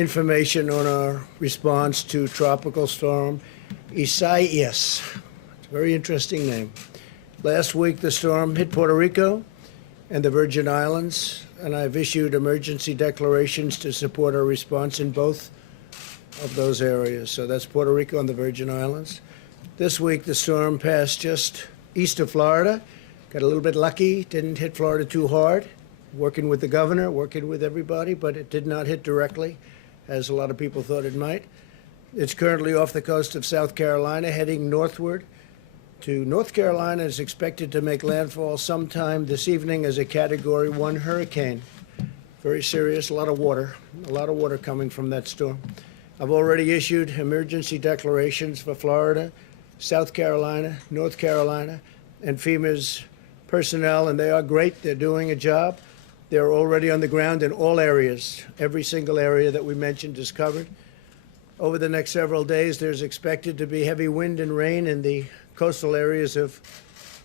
information on our response to Tropical Storm Isaias. It's a very interesting name. Last week, the storm hit Puerto Rico and the Virgin Islands, and I've issued emergency declarations to support our response in both of those areas. So that's Puerto Rico and the Virgin Islands. This week, the storm passed just east of Florida. Got a little bit lucky, didn't hit Florida too hard. Working with the governor, working with everybody, but it did not hit directly, as a lot of people thought it might. It's currently off the coast of South Carolina, heading northward to North Carolina. Is expected to make landfall sometime this evening as a Category 1 hurricane. Very serious, a lot of water coming from that storm. I've already issued emergency declarations for Florida, South Carolina, North Carolina, and FEMA's personnel, and they are great. They're doing a job. They're already on the ground in all areas. Every single area that we mentioned is covered. Over the next several days, there's expected to be heavy wind and rain in the coastal areas of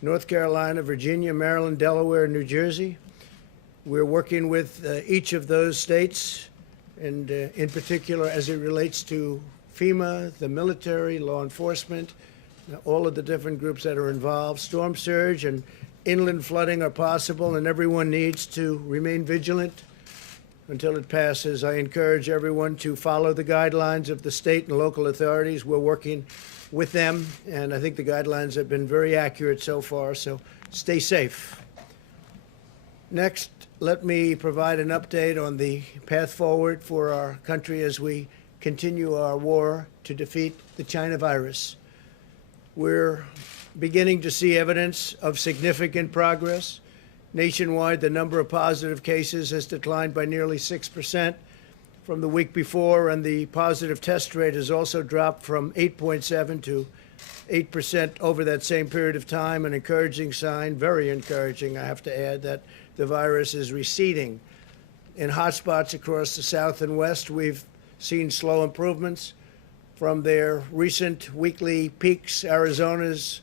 North Carolina, Virginia, Maryland, Delaware, and New Jersey. We're working with each of those states, and in particular as it relates to FEMA, the military, law enforcement, all of the different groups that are involved. Storm surge and inland flooding are possible, and everyone needs to remain vigilant until it passes. I encourage everyone to follow the guidelines of the state and local authorities. We're working with them, and I think the guidelines have been very accurate so far, so stay safe. Next, let me provide an update on the path forward for our country as we continue our war to defeat the China virus. We're beginning to see evidence of significant progress. Nationwide, the number of positive cases has declined by nearly 6% from the week before, and the positive test rate has also dropped from 8.7 to 8% over that same period of time. An encouraging sign, very encouraging, I have to add, that the virus is receding. In hotspots across the South and West, we've seen slow improvements from their recent weekly peaks. Arizona's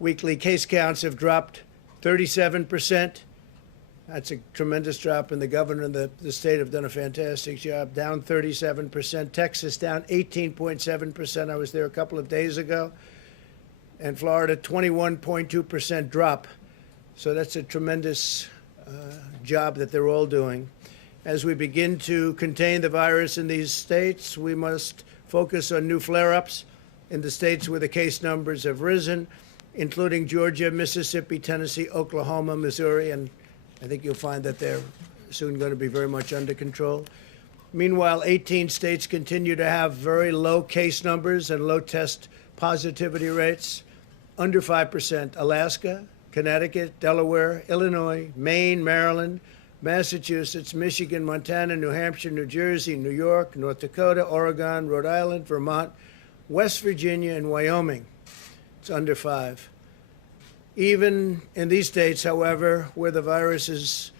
weekly case counts have dropped 37%. That's a tremendous drop, and the governor and the state have done a fantastic job. Down 37%. Texas down 18.7%. I was there a couple of days ago. And Florida, 21.2% drop. So that's a tremendous job that they're all doing. As we begin to contain the virus in these states, we must focus on new flare-ups in the states where the case numbers have risen, including Georgia, Mississippi, Tennessee, Oklahoma, Missouri, and I think you'll find that they're soon going to be very much under control. Meanwhile, 18 states continue to have very low case numbers and low test positivity rates, under 5%. Alaska, Connecticut, Delaware, Illinois, Maine, Maryland, Massachusetts, Michigan, Montana, New Hampshire, New Jersey, New York, North Dakota, Oregon, Rhode Island, Vermont, West Virginia, and Wyoming. It's under 5. Even in these states, however, where the virus is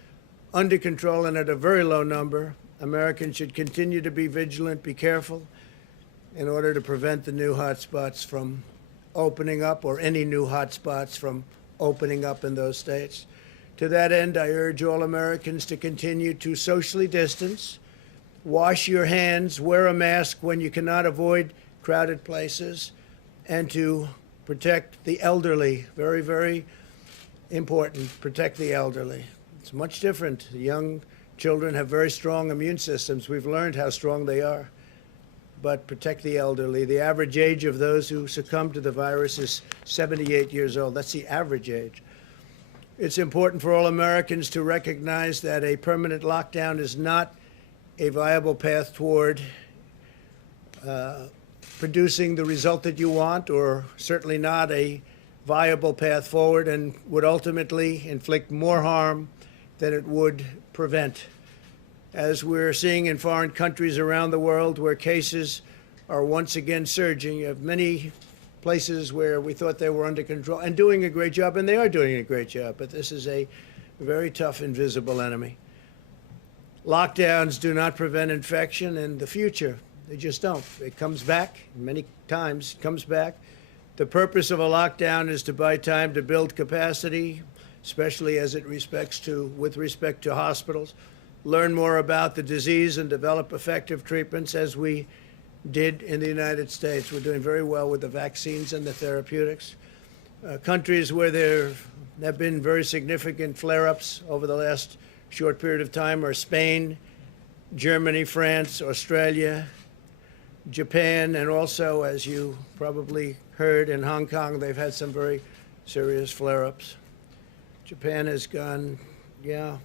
under control and at a very low number, Americans should continue to be vigilant, be careful, in order to prevent the new hotspots from opening up, or any new hotspots from opening up in those states. To that end, I urge all Americans to continue to socially distance, wash your hands, wear a mask when you cannot avoid crowded places, and to protect the elderly. Very, very important. Protect the elderly. It's much different. Young children have very strong immune systems. We've learned how strong they are. But protect the elderly. The average age of those who succumb to the virus is 78 years old. That's the average age. It's important for all Americans to recognize that a permanent lockdown is not a viable path toward producing the result that you want, or certainly not a viable path forward, and would ultimately inflict more harm than it would prevent. As we're seeing in foreign countries around the world where cases are once again surging, you have many places where we thought they were under control and doing a great job, and they are doing a great job, but this is a very tough, invisible enemy. Lockdowns do not prevent infection in the future. They just don't. It comes back. Many times it comes back. The purpose of a lockdown is to buy time to build capacity, especially as it with respect to hospitals, learn more about the disease and develop effective treatments as we did in the United States. We're doing very well with the vaccines and the therapeutics. Countries where there have been very significant flare-ups over the last short period of time are Spain, Germany, France, Australia, Japan, and also, as you probably heard, in Hong Kong, they've had some very serious flare-ups. Japan has gone, a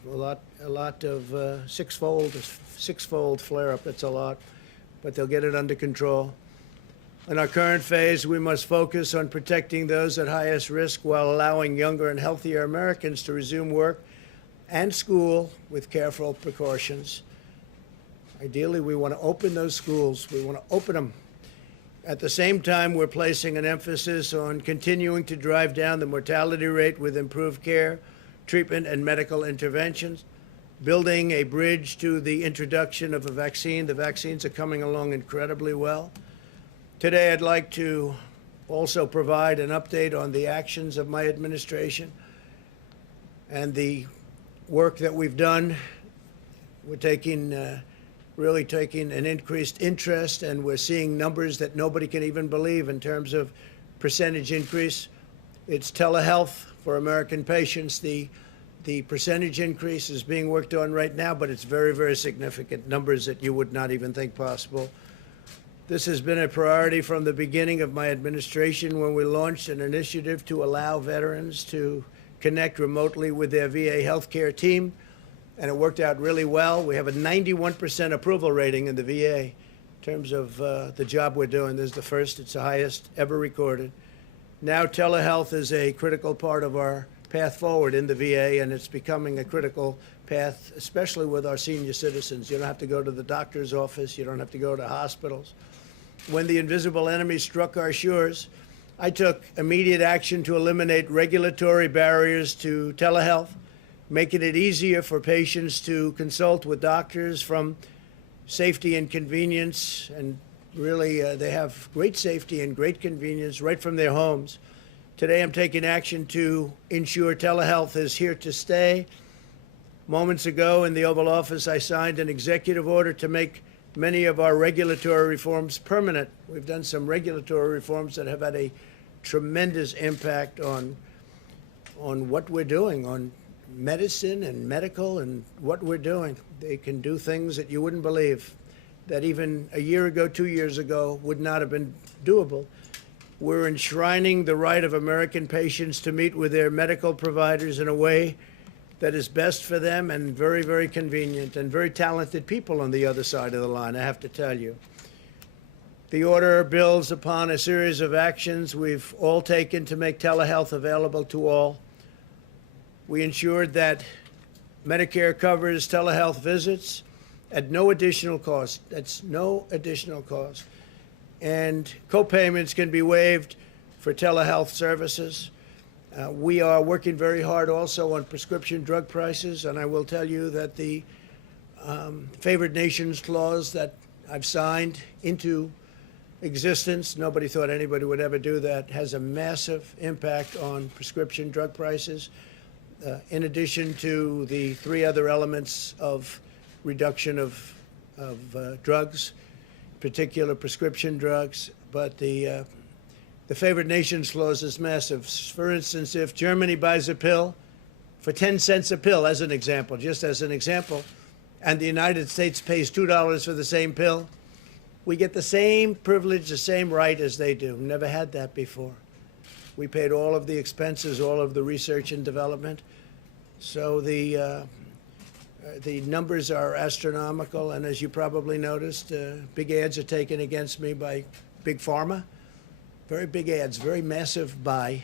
lot of six-fold flare-up. That's a lot, but they'll get it under control. In our current phase, we must focus on protecting those at highest risk while allowing younger and healthier Americans to resume work and school with careful precautions. Ideally, we want to open those schools. We want to open them. At the same time, we're placing an emphasis on continuing to drive down the mortality rate with improved care, treatment, and medical interventions, building a bridge to the introduction of a vaccine. The vaccines are coming along incredibly well. Today, I'd like to also provide an update on the actions of my administration and the work that we've done. We're really taking an increased interest, and we're seeing numbers that nobody can even believe in terms of percentage increase. It's telehealth for American patients. The percentage increase is being worked on right now, but it's very, very significant, numbers that you would not even think possible. This has been a priority from the beginning of my administration when we launched an initiative to allow veterans to connect remotely with their VA healthcare team, and it worked out really well. We have a 91% approval rating in the VA in terms of the job we're doing. This is the first, it's the highest ever recorded. Now telehealth is a critical part of our path forward in the VA, and it's becoming a critical path, especially with our senior citizens. You don't have to go to the doctor's office. You don't have to go to hospitals. When the invisible enemy struck our shores, I took immediate action to eliminate regulatory barriers to telehealth, making it easier for patients to consult with doctors from safety and convenience. And really, they have great safety and great convenience right from their homes. Today, I'm taking action to ensure telehealth is here to stay. Moments ago in the Oval Office, I signed an executive order to make many of our regulatory reforms permanent. We've done some regulatory reforms that have had a tremendous impact on what we're doing, on medicine and medical and what we're doing. They can do things that you wouldn't believe, that even a year ago, 2 years ago, would not have been doable. We're enshrining the right of American patients to meet with their medical providers in a way that is best for them and very, very convenient, and very talented people on the other side of the line, I have to tell you. The order builds upon a series of actions we've all taken to make telehealth available to all. We ensured that Medicare covers telehealth visits at no additional cost. That's no additional cost. And co-payments can be waived for telehealth services. We are working very hard also on prescription drug prices, and I will tell you that the favored nations clause that I've signed into existence, nobody thought anybody would ever do that, has a massive impact on prescription drug prices, in addition to the 3 other elements of reduction of drugs, particular prescription drugs. But the favored nations clause is massive. For instance, if Germany buys a pill for 10 cents a pill, as an example, just as an example, and the United States pays $2 for the same pill, we get the same privilege, the same right as they do. Never had that before. We paid all of the expenses, all of the research and development. So the numbers are astronomical, and as you probably noticed, big ads are taken against me by Big Pharma. Very big ads, very massive buy.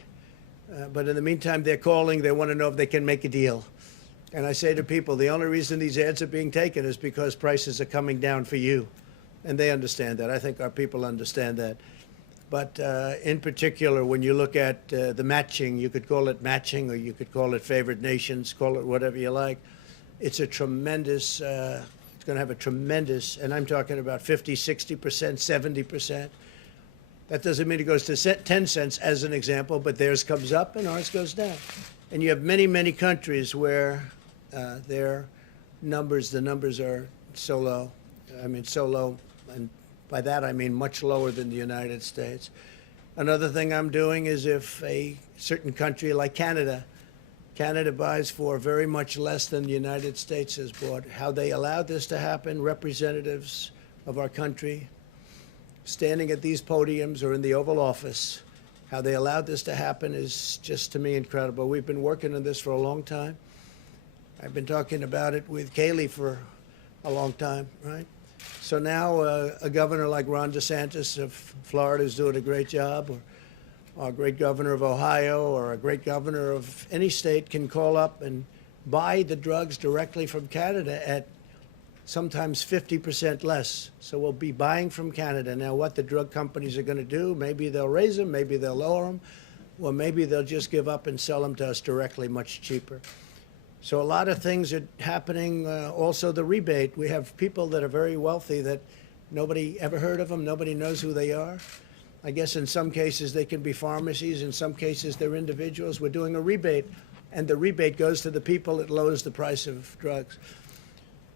But in the meantime, they're calling. They want to know if they can make a deal. And I say to people, the only reason these ads are being taken is because prices are coming down for you. And they understand that. I think our people understand that. But in particular, when you look at the matching, you could call it matching, or you could call it favored nations, call it whatever you like. It's a tremendous, it's going to have a tremendous, and I'm talking about 50, 60%, 70%. That doesn't mean it goes to 10 cents as an example, but theirs comes up and ours goes down. And you have many, many countries where they're numbers, the numbers are so low. I mean, so low, and by that I mean much lower than the United States. Another thing I'm doing is if a certain country like Canada buys for very much less than the United States has bought, how they allowed this to happen, representatives of our country standing at these podiums or in the Oval Office, how they allowed this to happen is just, to me, incredible. We've been working on this for a long time. I've been talking about it with Kayleigh for a long time, right? So now a governor like Ron DeSantis of Florida is doing a great job, or a great governor of Ohio, or a great governor of any state can call up and buy the drugs directly from Canada at sometimes 50% less. So we'll be buying from Canada. Now, what the drug companies are going to do, maybe they'll raise them, maybe they'll lower them, or maybe they'll just give up and sell them to us directly much cheaper. So a lot of things are happening. Also, the rebate. We have people that are very wealthy that nobody ever heard of them. Nobody knows who they are. I guess in some cases they can be pharmacies. In some cases they're individuals. We're doing a rebate, and the rebate goes to the people. It lowers the price of drugs.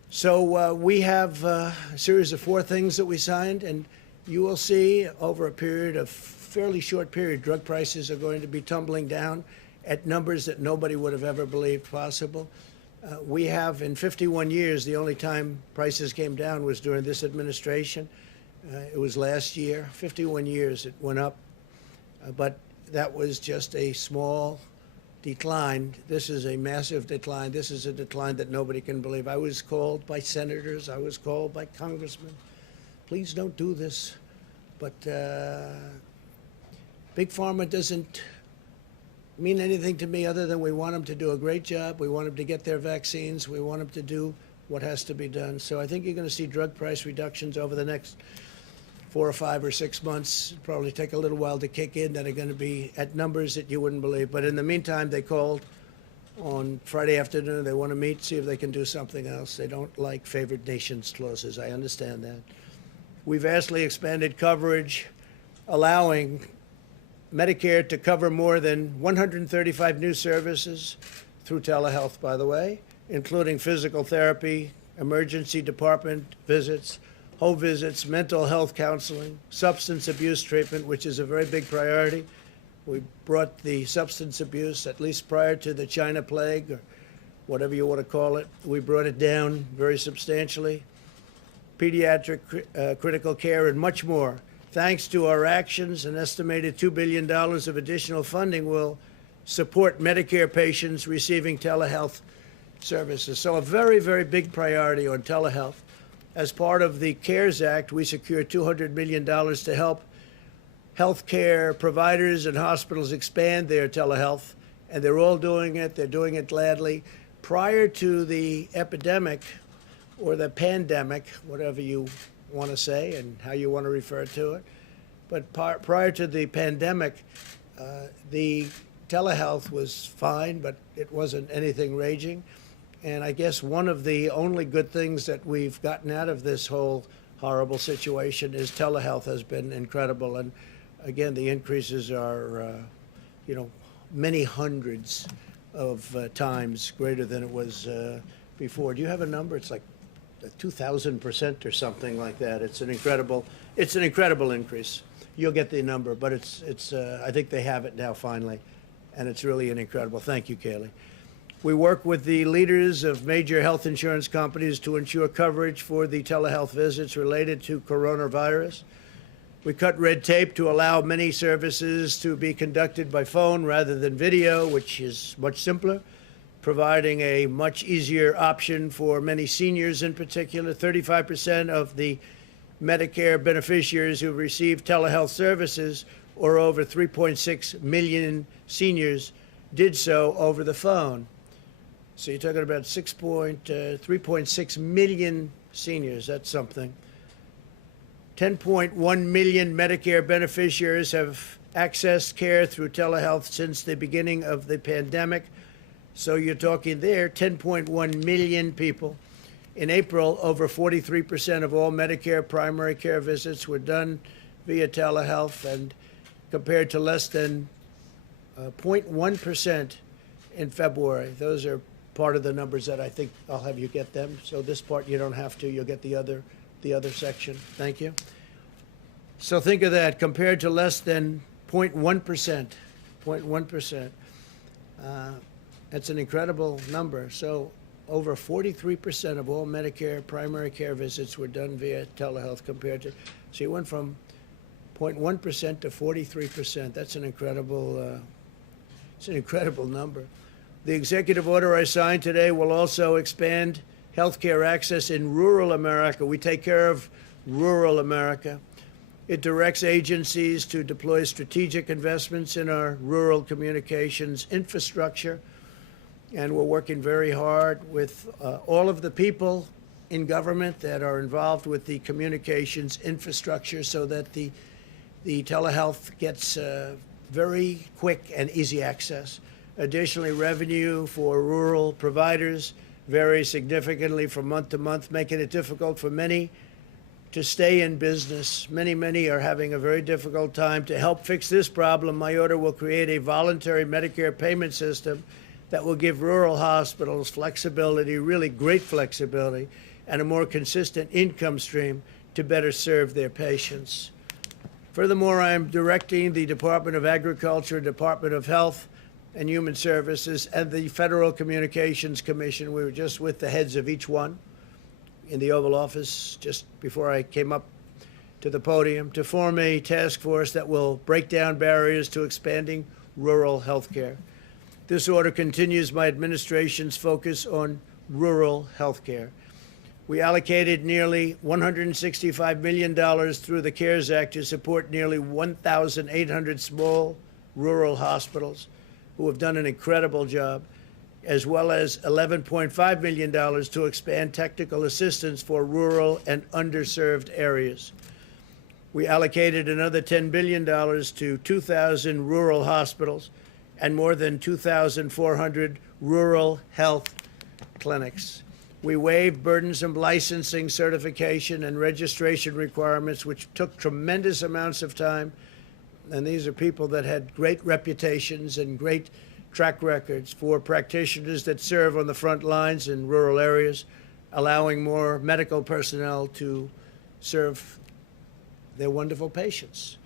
So we have a series of 4 things that we signed, and you will see over a period of fairly short period, drug prices are going to be tumbling down at numbers that nobody would have ever believed possible. We have, in 51 years, the only time prices came down was during this administration. It was last year. 51 years it went up, but that was just a small decline. This is a massive decline. This is a decline that nobody can believe. I was called by senators. I was called by congressmen. Please don't do this. But Big Pharma doesn't mean anything to me other than we want them to do a great job. We want them to get their vaccines. We want them to do what has to be done. So I think you're going to see drug price reductions over the next 4 or 5 or 6 months. It'll probably take a little while to kick in, that are going to be at numbers that you wouldn't believe. But in the meantime, they called on Friday afternoon. They want to meet, see if they can do something else. They don't like favored nations clauses. I understand that. We vastly expanded coverage, allowing Medicare to cover more than 135 new services through telehealth, by the way, including physical therapy, emergency department visits, home visits, mental health counseling, substance abuse treatment, which is a very big priority. We brought the substance abuse, at least prior to the China plague, or whatever you want to call it, we brought it down very substantially. Pediatric critical care and much more. Thanks to our actions, an estimated $2 billion of additional funding will support Medicare patients receiving telehealth services. So a very, very big priority on telehealth. As part of the CARES Act, we secured $200 million to help healthcare providers and hospitals expand their telehealth, and they're all doing it. They're doing it gladly. Prior to the epidemic, or the pandemic, whatever you want to say and how you want to refer to it. But prior to the pandemic, the telehealth was fine, but it wasn't anything raging. And I guess one of the only good things that we've gotten out of this whole horrible situation is telehealth has been incredible. And again, the increases are, many hundreds of times greater than it was before. Do you have a number? It's like 2,000% or something like that. It's an incredible increase. You'll get the number, but it's I think they have it now finally, and it's really an incredible. Thank you, Kayleigh. We work with the leaders of major health insurance companies to ensure coverage for the telehealth visits related to coronavirus. We cut red tape to allow many services to be conducted by phone rather than video, which is much simpler, providing a much easier option for many seniors in particular. 35% of the Medicare beneficiaries who receive telehealth services, or over 3.6 million seniors, did so over the phone. So you're talking about 3.6 million seniors. That's something. 10.1 million Medicare beneficiaries have accessed care through telehealth since the beginning of the pandemic. So you're talking there, 10.1 million people. In April, over 43% of all Medicare primary care visits were done via telehealth, and compared to less than 0.1% in February. Those are part of the numbers that I think I'll have you get them. So this part you don't have to. You'll get the other section. Thank you. So think of that compared to less than 0.1%. 0.1%. That's an incredible number. So over 43% of all Medicare primary care visits were done via telehealth compared to, so you went from 0.1% to 43%. That's an incredible, it's an incredible number. The executive order I signed today will also expand healthcare access in rural America. We take care of rural America. It directs agencies to deploy strategic investments in our rural communications infrastructure. And we're working very hard with all of the people in government that are involved with the communications infrastructure so that the telehealth gets very quick and easy access. Additionally, revenue for rural providers varies significantly from month to month, making it difficult for many to stay in business. Many are having a very difficult time. To help fix this problem, my order will create a voluntary Medicare payment system that will give rural hospitals flexibility, really great flexibility, and a more consistent income stream to better serve their patients. Furthermore, I am directing the Department of Agriculture, Department of Health and Human Services, and the Federal Communications Commission. We were just with the heads of each one in the Oval Office just before I came up to the podium to form a task force that will break down barriers to expanding rural health care. This order continues my administration's focus on rural health care. We allocated nearly $165 million through the CARES Act to support nearly 1,800 small rural hospitals who have done an incredible job, as well as $11.5 million to expand technical assistance for rural and underserved areas. We allocated another $10 billion to 2,000 rural hospitals and more than 2,400 rural health clinics. We waived burdensome licensing, certification, and registration requirements, which took tremendous amounts of time. And these are people that had great reputations and great track records for practitioners that serve on the front lines in rural areas, allowing more medical personnel to serve their wonderful patients.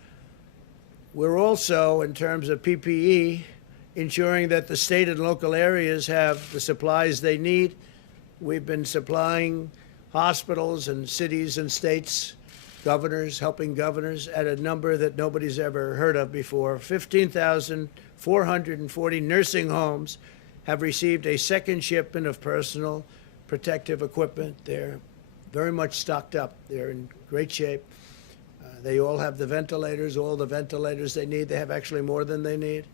We're also, in terms of PPE, ensuring that the state and local areas have the supplies they need. We've been supplying hospitals and cities and states, governors, helping governors at a number that nobody's ever heard of before. 15,440 nursing homes have received a second shipment of personal protective equipment. They're very much stocked up. They're in great shape. They all have the ventilators, all the ventilators they need. They have actually more than they need.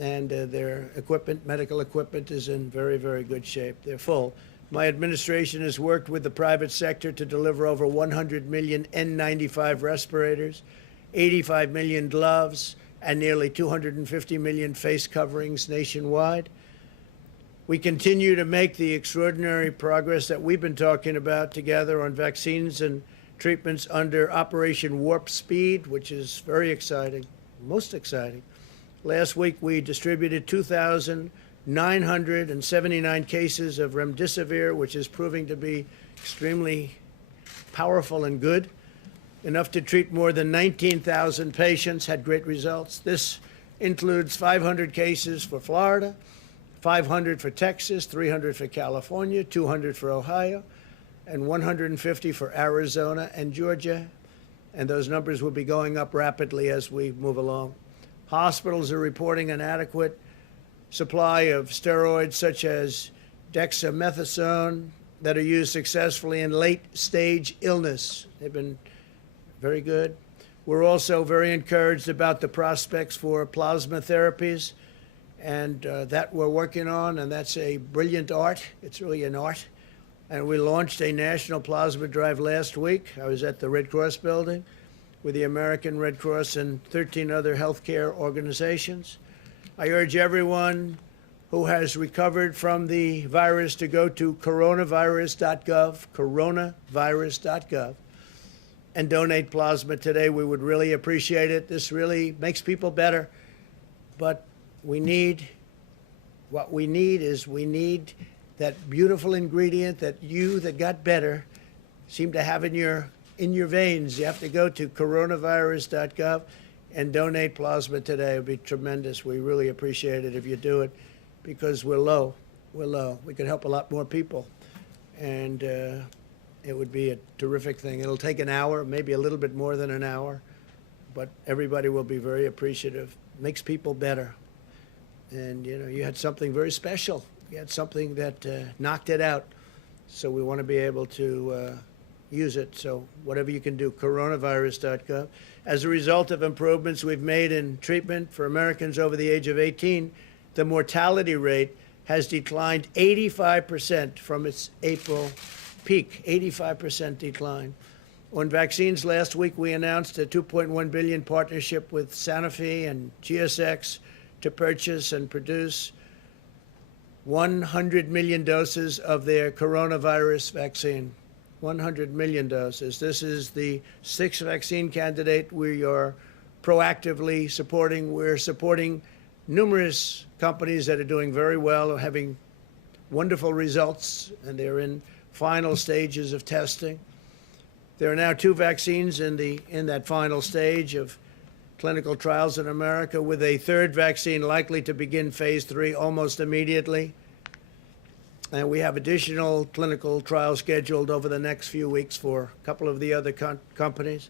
And their equipment, medical equipment, is in very, very good shape. They're full. My administration has worked with the private sector to deliver over 100 million N95 respirators, 85 million gloves, and nearly 250 million face coverings nationwide. We continue to make the extraordinary progress that we've been talking about together on vaccines and treatments under Operation Warp Speed, which is very exciting, most exciting. Last week, we distributed 2,979 cases of remdesivir, which is proving to be extremely powerful and good, enough to treat more than 19,000 patients, had great results. This includes 500 cases for Florida, 500 for Texas, 300 for California, 200 for Ohio, and 150 for Arizona and Georgia. And those numbers will be going up rapidly as we move along. Hospitals are reporting an adequate supply of steroids such as dexamethasone that are used successfully in late-stage illness. They've been very good. We're also very encouraged about the prospects for plasma therapies, and that we're working on, and that's a brilliant art. It's really an art. And we launched a national plasma drive last week. I was at the Red Cross building with the American Red Cross and 13 other healthcare organizations. I urge everyone who has recovered from the virus to go to coronavirus.gov, coronavirus.gov, and donate plasma today. We would really appreciate it. This really makes people better, but we need What we need is we need that beautiful ingredient that you that got better seem to have in your veins. You have to go to coronavirus.gov and donate plasma today. It would be tremendous. We really appreciate it if you do it, because we're low. We're low. We could help a lot more people, and it would be a terrific thing. It'll take an hour, maybe a little bit more than an hour, but everybody will be very appreciative. Makes people better. And, you know, you had something very special. You had something that knocked it out. So we want to be able to use it. So whatever you can do, coronavirus.gov. As a result of improvements we've made in treatment for Americans over the age of 18, the mortality rate has declined 85% from its April peak, 85% decline. On vaccines, last week we announced a $2.1 billion partnership with Sanofi and GSX to purchase and produce 100 million doses of their coronavirus vaccine. 100 million doses. This is the sixth vaccine candidate we are proactively supporting. We're supporting numerous companies that are doing very well, having wonderful results, and they're in final stages of testing. There are now 2 vaccines in that final stage of clinical trials in America, with a third vaccine likely to begin phase 3 almost immediately. And we have additional clinical trials scheduled over the next few weeks for a couple of the other companies.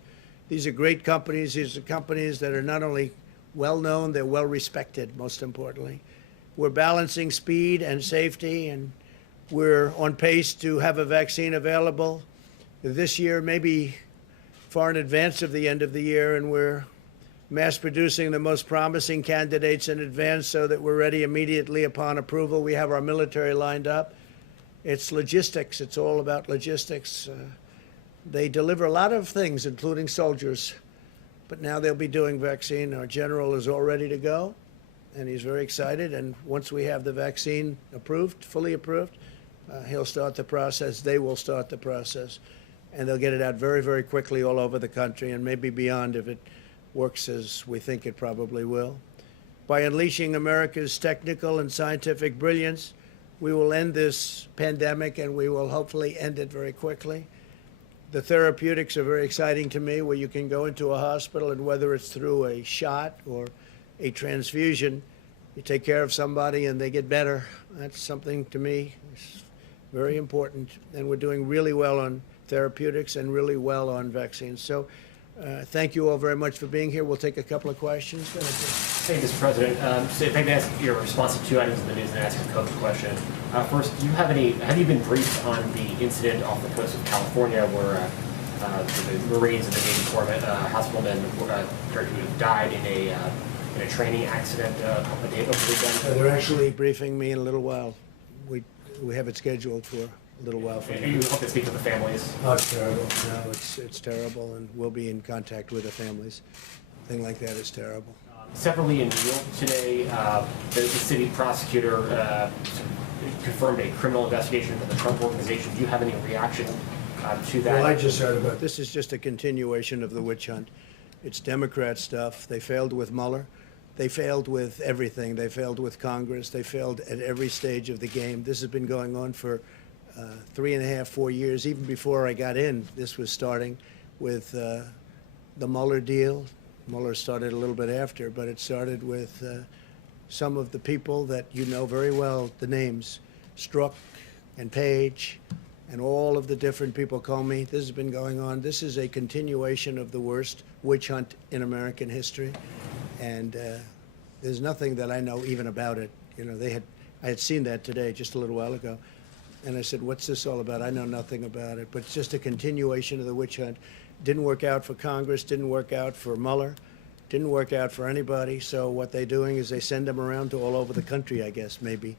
These are great companies. These are companies that are not only well-known, they're well-respected, most importantly. We're balancing speed and safety, and we're on pace to have a vaccine available this year, maybe far in advance of the end of the year, and we're mass producing the most promising candidates in advance so that we're ready immediately upon approval. We have our military lined up. It's logistics. It's all about logistics. They deliver a lot of things, including soldiers, but now they'll be doing vaccine. Our general is all ready to go, and he's very excited. And once we have the vaccine approved, fully approved, he'll start the process. They will start the process, and they'll get it out very, very quickly all over the country, and maybe beyond if it works as we think it probably will. By unleashing America's technical and scientific brilliance, we will end this pandemic, and we will hopefully end it very quickly. The therapeutics are very exciting to me, where you can go into a hospital, and whether it's through a shot or a transfusion, you take care of somebody and they get better. That's something to me is very important, and we're doing really well on therapeutics and really well on vaccines. So thank you all very much for being here. We'll take a couple of questions. Thank you, Mr. President. So if I can ask your response to 2 items in the news and ask a COVID question. First, have you been briefed on the incident off the coast of California where the Marines and the Navy Corps hospitalmen who died in a training accident over the weekend? They're actually briefing me in a little while. We have it scheduled for a little while from now. You hope to speak to the families? Oh, it's terrible. No, it's terrible, and we'll be in contact with the families. A thing like that is terrible. Separately in New York today, the city prosecutor confirmed a criminal investigation into the Trump Organization. Do you have any reaction to that? Well, I just heard about this. Is just a continuation of the witch hunt. It's Democrat stuff. They failed with Mueller. They failed with everything. They failed with Congress. They failed at every stage of the game. This has been going on for 3.5, 4 years. Even before I got in, this was starting with the Mueller deal. Mueller started a little bit after, but it started with some of the people that you know very well, the names, Strzok and Page, and all of the different people, Comey. This has been going on. This is a continuation of the worst witch hunt in American history, and there's nothing that I know even about it. You know, I had seen that today, just a little while ago, and I said, what's this all about? I know nothing about it, but it's just a continuation of the witch hunt. Didn't work out for Congress, didn't work out for Mueller, didn't work out for anybody. So what they're doing is they send them around to all over the country, I guess, maybe.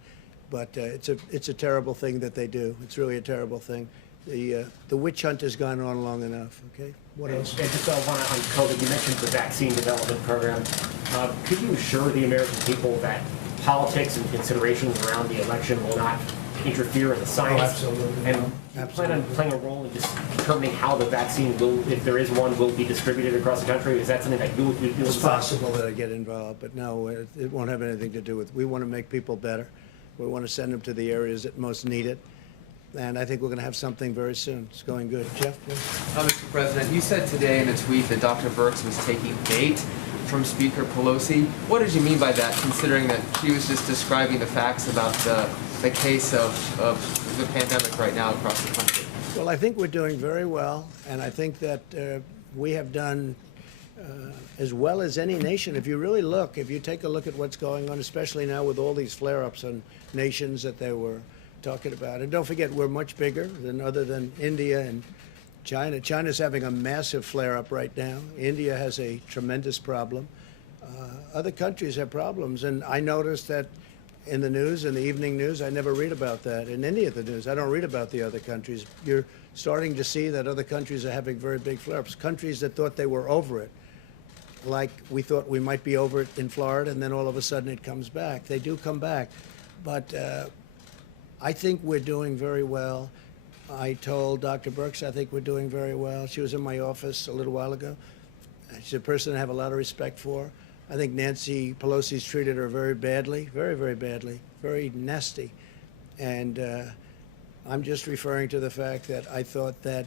But it's a terrible thing that they do. It's really a terrible thing. The witch hunt has gone on long enough, okay? What else? And just one on COVID, you mentioned the vaccine development program. Could you assure the American people that politics and considerations around the election will not interfere in the science? Oh, absolutely. And you plan on playing a role in just determining how the vaccine will, if there is one, will be distributed across the country? Is that something that you'll It's possible that I get involved, but no, it won't have anything to do with. We want to make people better. We want to send them to the areas that most need it. And I think we're going to have something very soon. It's going good. Jeff, please. Mr. President, you said today in a tweet that Dr. Birx was taking bait from Speaker Pelosi. What did you mean by that, considering that she was just describing the facts about the case of the pandemic right now across the country? Well, I think we're doing very well, and I think that we have done as well as any nation. If you really look, if you take a look at what's going on, especially now with all these flare-ups on nations that they were talking about. And don't forget, we're much bigger other than India and China. China's having a massive flare-up right now. India has a tremendous problem. Other countries have problems, and I noticed that in the news, in the evening news, I never read about that. In any of the news, I don't read about the other countries. You're starting to see that other countries are having very big flare-ups. Countries that thought they were over it, like we thought we might be over it in Florida, and then all of a sudden it comes back. They do come back. But I think we're doing very well. I told Dr. Birx I think we're doing very well. She was in my office a little while ago. She's a person I have a lot of respect for. I think Nancy Pelosi's treated her very badly, very, very badly, very nasty. And I'm just referring to the fact that I thought that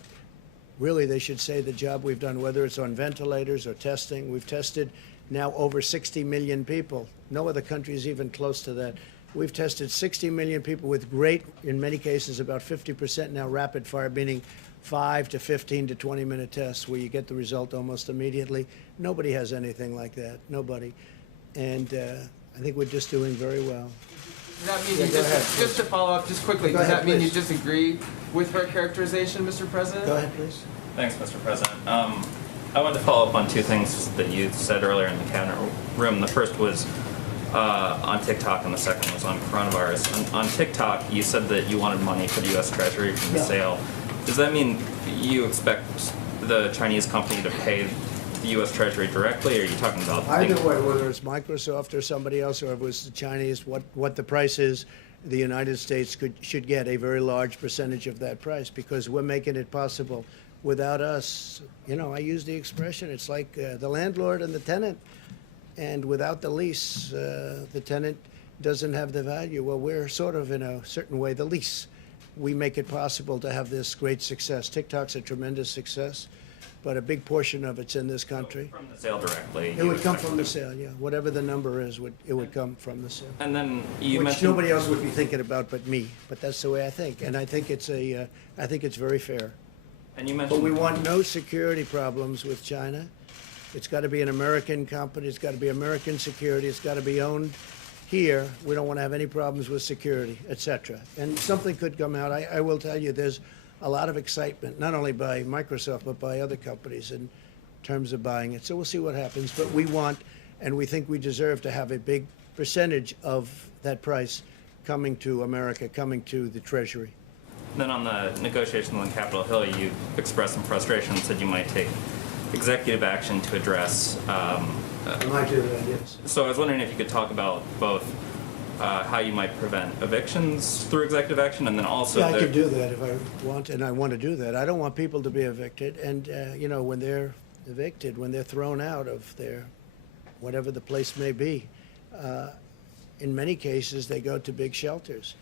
really they should say the job we've done, whether it's on ventilators or testing. We've tested now over 60 million people. No other country is even close to that. We've tested 60 million people with great, in many cases, about 50% now rapid fire, meaning 5 to 15 to 20-minute tests where you get the result almost immediately. Nobody has anything like that, nobody. And I think we're just doing very well. Does that mean just to follow up just quickly, Go does ahead, that mean please. you disagree with her characterization, Mr. President? Go ahead, please. Thanks, Mr. President. I wanted to follow up on two things that you said earlier in the cabinet room. The first was on TikTok, and the second was on coronavirus. On TikTok, you said that you wanted money for the U.S. Treasury from the sale. Does that mean you expect the Chinese company to pay the U.S. Treasury directly, or are you talking about... Either way, whether it's Microsoft or somebody else, or if it was the Chinese, what the price is, the United States should get a very large percentage of that price, because we're making it possible. Without us, I use the expression, it's like the landlord and the tenant. And without the lease, the tenant doesn't have the value. Well, we're sort of, in a certain way, the lease. We make it possible to have this great success. TikTok's a tremendous success, but a big portion of it's in this country. From the sale directly? It would come from the sale, yeah. Whatever the number is, it would come from the sale. And then you Which mentioned... nobody else would be thinking about but me. But that's the way I think. And I think it's very fair. And you mentioned... But we want no security problems with China. It's got to be an American company. It's got to be American security. It's got to be owned here. We don't want to have any problems with security, et cetera. And something could come out. I will tell you, there's a lot of excitement, not only by Microsoft, but by other companies in terms of buying it. So we'll see what happens. But we want, and we think we deserve to have a big percentage of that price coming to America, coming to the Treasury. Then on the negotiations on Capitol Hill, you expressed some frustration and said you might take executive action to address... I might do that, yes. So I was wondering if you could talk about both how you might prevent evictions through executive action, and then also... Yeah, I could do that if I want, and I want to do that. I don't want people to be evicted, and, when they're evicted, when they're thrown out of their, whatever the place may be, in many cases, they go to big shelters.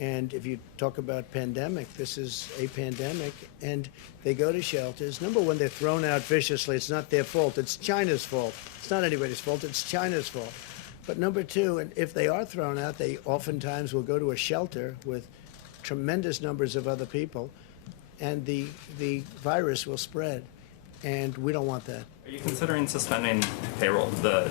And if you talk about pandemic, this is a pandemic, and they go to shelters. Number one, they're thrown out viciously. It's not their fault. It's China's fault. It's not anybody's fault. It's China's fault. But number two, and if they are thrown out, they oftentimes will go to a shelter with tremendous numbers of other people, and the virus will spread. And we don't want that. Are you considering suspending the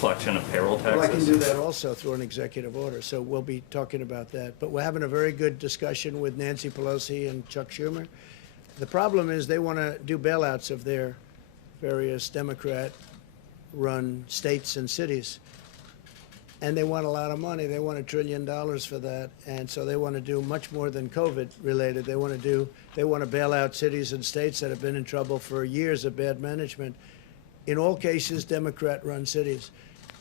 collection of payroll taxes? Well, I can do that also through an executive order, so we'll be talking about that. But we're having a very good discussion with Nancy Pelosi and Chuck Schumer. The problem is they want to do bailouts of their various Democrat-run states and cities. And they want a lot of money. They want $1 trillion for that. And so they want to do much more than COVID-related. They want to bail out cities and states that have been in trouble for years of bad management. In all cases, Democrat-run cities.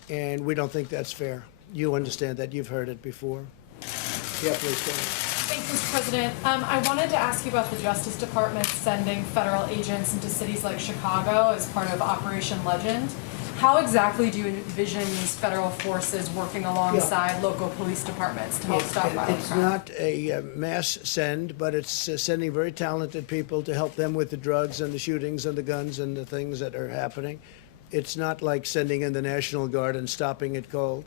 And we don't think that's fair. You understand that. You've heard it before. Yeah, please go ahead. Thanks, Mr. President. I wanted to ask you about the Justice Department sending federal agents into cities like Chicago as part of Operation Legend. How exactly do you envision these federal forces working alongside local police departments to help stop violent It's crime? not a mass send, but it's sending very talented people to help them with the drugs and the shootings and the guns and the things that are happening. It's not like sending in the National Guard and stopping it cold,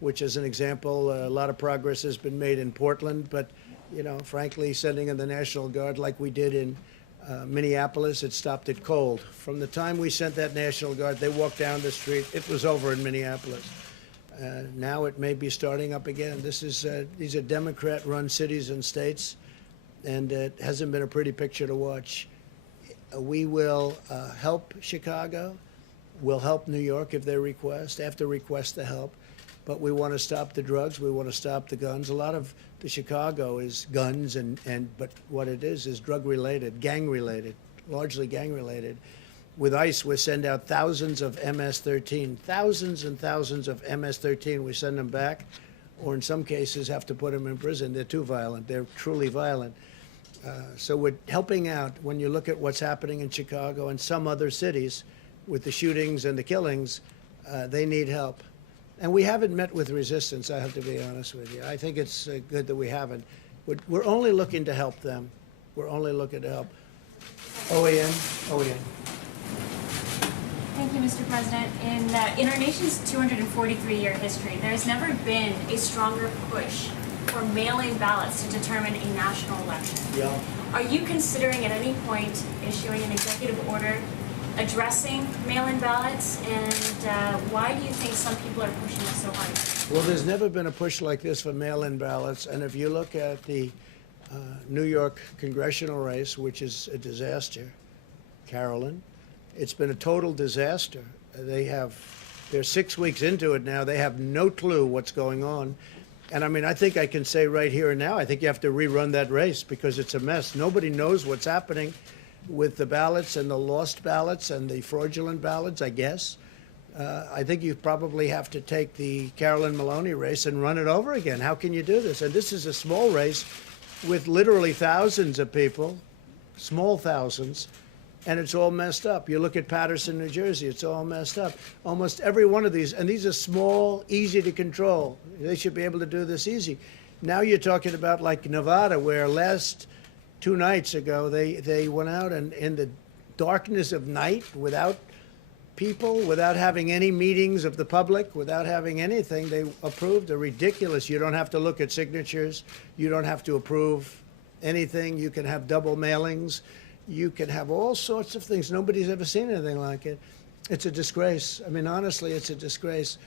which is an example. A lot of progress has been made in Portland, but, you know, frankly, sending in the National Guard like we did in Minneapolis, it stopped it cold. From the time we sent that National Guard, they walked down the street, it was over in Minneapolis. Now it may be starting up again. These are Democrat-run cities and states, and it hasn't been a pretty picture to watch. We will help Chicago. We'll help New York if they request, have to request the help. But we want to stop the drugs. We want to stop the guns. A lot of the Chicago is guns, but what it is drug-related, gang-related, largely gang-related. With ICE, we send out thousands of MS-13, thousands and thousands of MS-13. We send them back, or in some cases have to put them in prison. They're too violent. They're truly violent. So we're helping out. When you look at what's happening in Chicago and some other cities with the shootings and the killings, they need help. And we haven't met with resistance, I have to be honest with you. I think it's good that we haven't. We're only looking to help them. We're only looking to help. OAN. Thank you, Mr. President. In our nation's 243-year history, there has never been a stronger push for mail-in ballots to determine a national election. Yeah. Are you considering at any point issuing an executive order addressing mail-in ballots, and why do you think some people are pushing it so hard? Well, there's never been a push like this for mail-in ballots, and if you look at the New York congressional race, which is a disaster, Carolyn, it's been a total disaster. They're 6 weeks into it now. They have no clue what's going on. And I mean, I think I can say right here and now, I think you have to rerun that race because it's a mess. Nobody knows what's happening with the ballots and the lost ballots and the fraudulent ballots, I guess. I think you probably have to take the Carolyn Maloney race and run it over again. How can you do this? And this is a small race with literally thousands of people, small thousands, and it's all messed up. You look at Paterson, New Jersey, it's all messed up. Almost every one of these, and these are small, easy to control. They should be able to do this easy. Now you're talking about like Nevada, where last 2 nights ago, they went out and in the darkness of night, without people, without having any meetings of the public, without having anything, they approved a ridiculous, you don't have to look at signatures, you don't have to approve anything, you can have double mailings, you can have all sorts of things. Nobody's ever seen anything like it. It's a disgrace. I mean, honestly, it's a disgrace.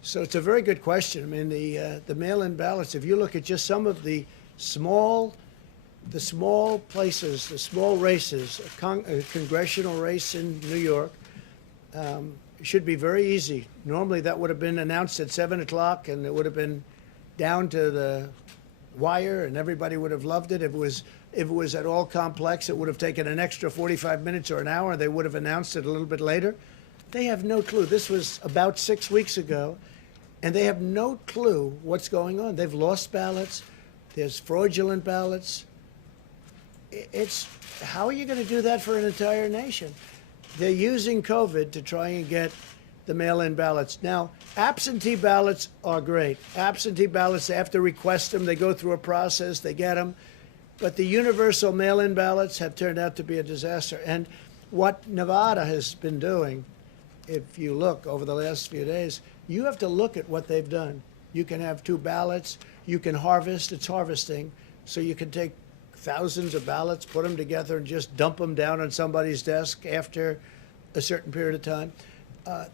So it's a very good question. I mean, the mail-in ballots, if you look at just some of the small places, the small races, a congressional race in New York, should be very easy. Normally that would have been announced at 7 o'clock and it would have been down to the wire and everybody would have loved it. If it was at all complex, it would have taken an extra 45 minutes or an hour and they would have announced it a little bit later. They have no clue. This was about 6 weeks ago and they have no clue what's going on. They've lost ballots. There's fraudulent ballots. How are you going to do that for an entire nation? They're using COVID to try and get the mail-in ballots. Now, absentee ballots are great. Absentee ballots, they have to request them. They go through a process. They get them. But the universal mail-in ballots have turned out to be a disaster. And what Nevada has been doing, if you look over the last few days, you have to look at what they've done. You can have 2 ballots. You can harvest. It's harvesting. So you can take thousands of ballots, put them together, and just dump them down on somebody's desk after a certain period of time.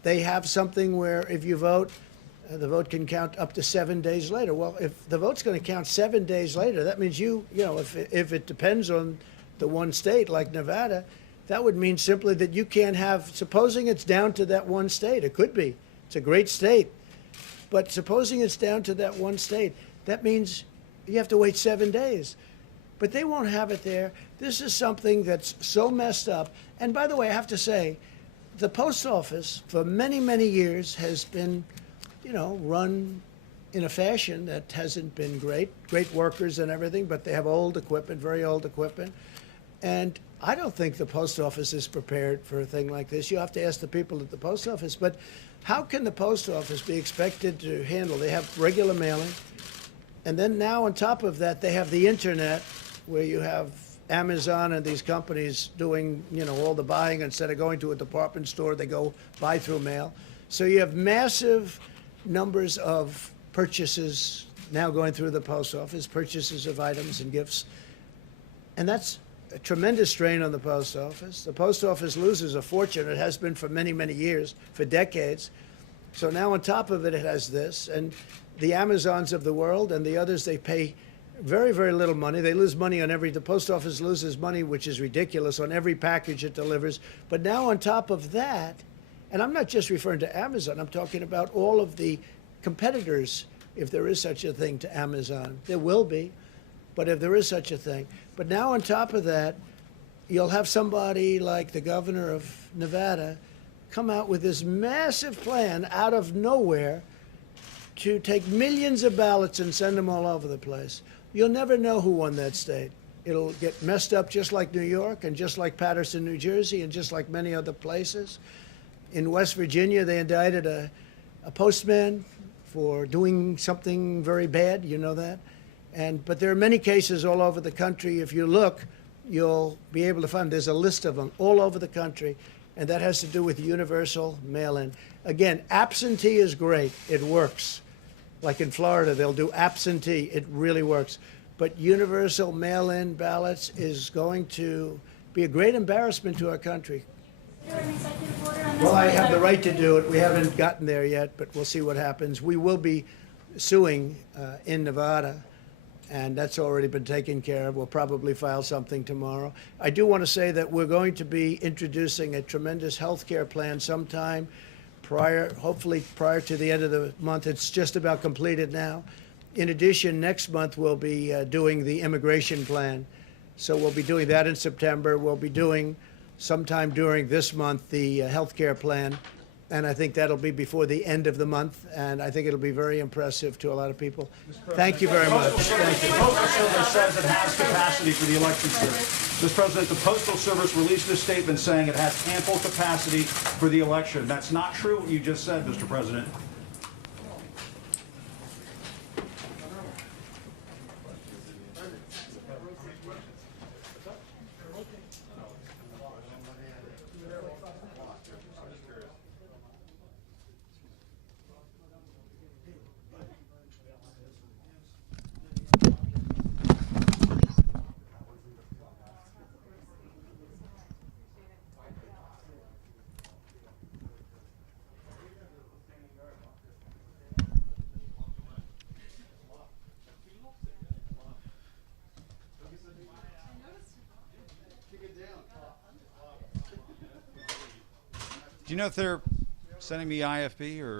They have something where if you vote, the vote can count up to 7 days later. Well, if the vote's going to count 7 days later, that means you know, if it depends on the one state like Nevada, that would mean simply that you can't have, supposing it's down to that one state, it could be, it's a great state, but supposing it's down to that one state, that means you have to wait 7 days. But they won't have it there. This is something that's so messed up. And by the way, I have to say, the post office for many, many years has been, you know, run in a fashion that hasn't been great. Great workers and everything, but they have old equipment, very old equipment. And I don't think the post office is prepared for a thing like this. You have to ask the people at the post office. But how can the post office be expected to handle? They have regular mailing, and then now on top of that, they have the internet, where you have Amazon and these companies doing, all the buying. Instead of going to a department store, they go buy through mail. So you have massive numbers of purchases now going through the post office, purchases of items and gifts. And that's a tremendous strain on the post office. The post office loses a fortune. It has been for many, many years, for decades. So now on top of it, it has this. And the Amazons of the world and the others, they pay very, very little money. They lose money on the post office loses money, which is ridiculous, on every package it delivers. But now on top of that, and I'm not just referring to Amazon, I'm talking about all of the competitors, if there is such a thing to Amazon. There will be, but if there is such a thing. But now on top of that, you'll have somebody like the governor of Nevada come out with this massive plan out of nowhere to take millions of ballots and send them all over the place. You'll never know who won that state. It'll get messed up just like New York and just like Paterson, New Jersey, and just like many other places. In West Virginia, they indicted a postman for doing something very bad, you know that? But there are many cases all over the country. If you look, you'll be able to find, there's a list of them all over the country, and that has to do with universal mail-in. Again, absentee is great. It works. Like in Florida, they'll do absentee. It really works. But universal mail-in ballots is going to be a great embarrassment to our country. Is there an executive order on this? Well, I have the right to do it. We haven't gotten there yet, but we'll see what happens. We will be suing in Nevada, and that's already been taken care of. We'll probably file something tomorrow. I do want to say that we're going to be introducing a tremendous health care plan sometime hopefully prior to the end of the month. It's just about completed now. In addition, next month we'll be doing the immigration plan. So we'll be doing that in September. We'll be doing sometime during this month the health care plan. And I think that'll be before the end of the month. And I think it'll be very impressive to a lot of people. Thank you very much. Thank you. The Postal Service says it has capacity for the election period. Mr. President, the Postal Service released a statement saying it has ample capacity for the election. That's not true what you just said, Mr. President. Do you know if they're sending me IFB or